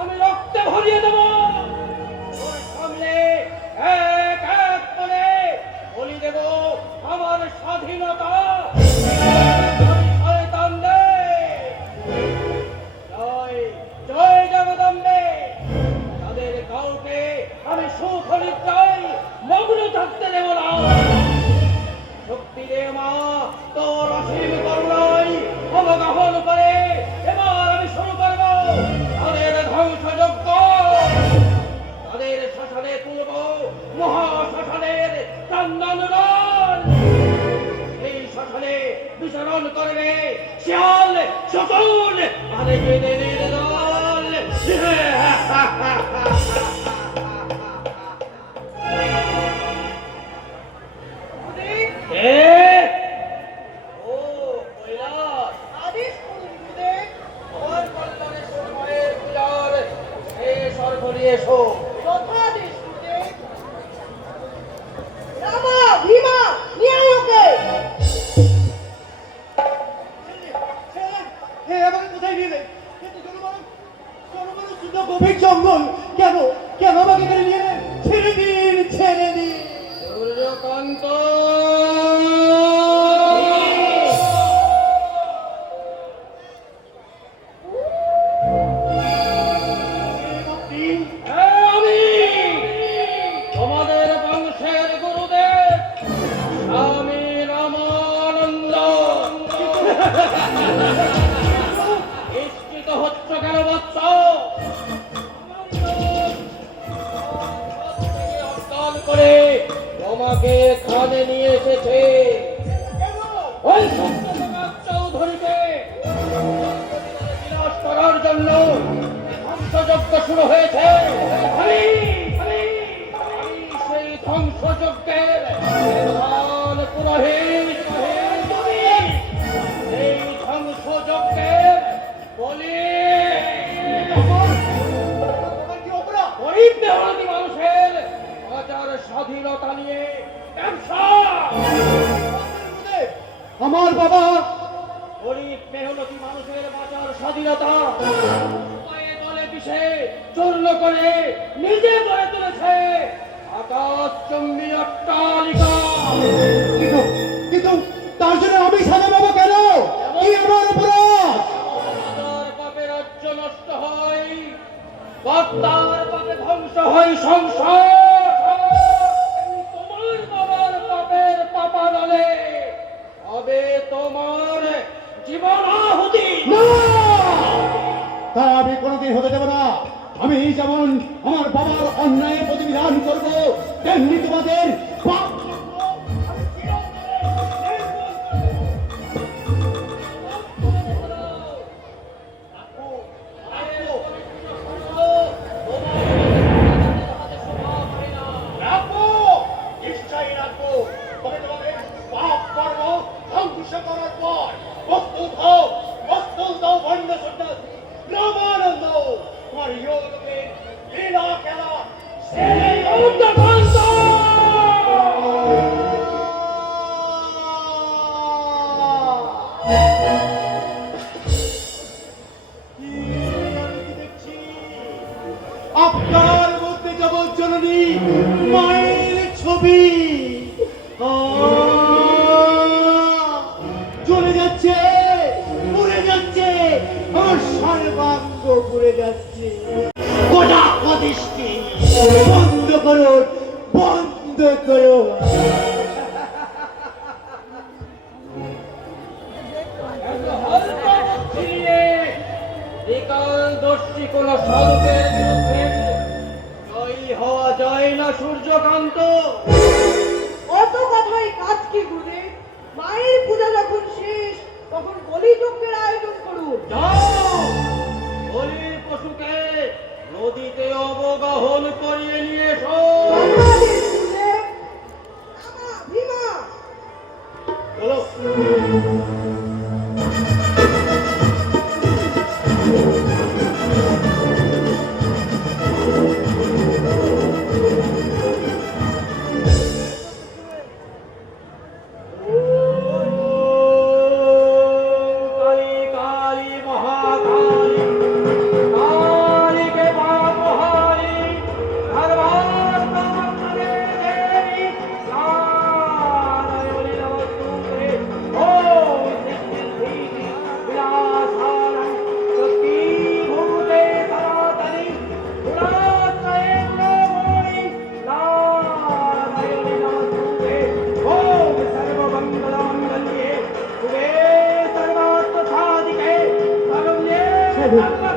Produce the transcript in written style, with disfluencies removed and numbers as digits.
আমি রক্তে ভরিয়ে দেব। সামনে এক এক করে বলি দেব আমার স্বাধীনতা। জয় জয় জগদম্বে। তাদের কাউকে আমি সুফলিতায় মগ্ন থাকতে দেব না। শক্তি দে মা, তোর অসীম করুণায় অবগাহন করে এবার আমি শুরু করব তাদের ধ্বংসযজ্ঞ। তাদের শ্মশানে তুলব মহাশ্মশানের চন্দনরণ। এই শ্মশানে বিচরণ করবে শিয়াল, শকুন আর গেলের দল। গভীর জঙ্গল, কেন কেন আমাকে এখানে নিয়ে এলেন? ছেড়ে দিন, ছেড়ে দিন। সূর্যকান্ত, আমি তোমাদের বংশের গুরুদেব স্বামী রামানন্দ। নিশ্চিত হচ্ছ কেন বৎস? করে তোমাকে খানে নিয়ে এসেছে ওই চৌধুরীকে বিনাশ করার জন্য ধ্বংসযজ্ঞ শুরু হয়েছে। সেই ধ্বংসযজ্ঞের প্রধান পুরোহিত। এই ধ্বংসযজ্ঞের বলি গরিব মেহনতি মানুষের বাজার স্বাধীনতা নিয়ে ব্যবসা। আমার বাবা গরিব মেহনতি মানুষের বাজার স্বাধীনতা উপায়ে দলে পিছে চূর্ণ করে নিজে গড়ে তুলেছে আকাশচুম্বী অট্টালিকা। কিন্তু তার জন্য আমি সাজা পাবো কেন? কি আমার অপরাধ? বাজার পাপে রাজ্য নষ্ট হয়, বক্তার পাপে ধ্বংস হয় সংসার। তোমার বাবার পাপের পাপানলে হবে তোমার জীবন আহুতি। তা আমি কোনোদিন হতে দেব না। আমি যেমন আমার বাবার অন্যায়ের প্রতিবিধান করব, তেমনি তোমাদের পাপ আপনার মধ্যে জগজ্জননী মায়ের ছবি চলে যাচ্ছে, পুড়ে যাচ্ছে, আমার সর্বাঙ্গ পুড়ে যাচ্ছে। গোটা প্রতিষ্ঠি বন্ধ করুন, বন্ধ করুন। দোষী কোন সাধকের বিরুদ্ধে জয়ী হওয়া যায় না। সূর্যকান্ত, অত কথাই কাজ কি গুরুদেব? মায়ের পূজা যখন শেষ তখন থাকবা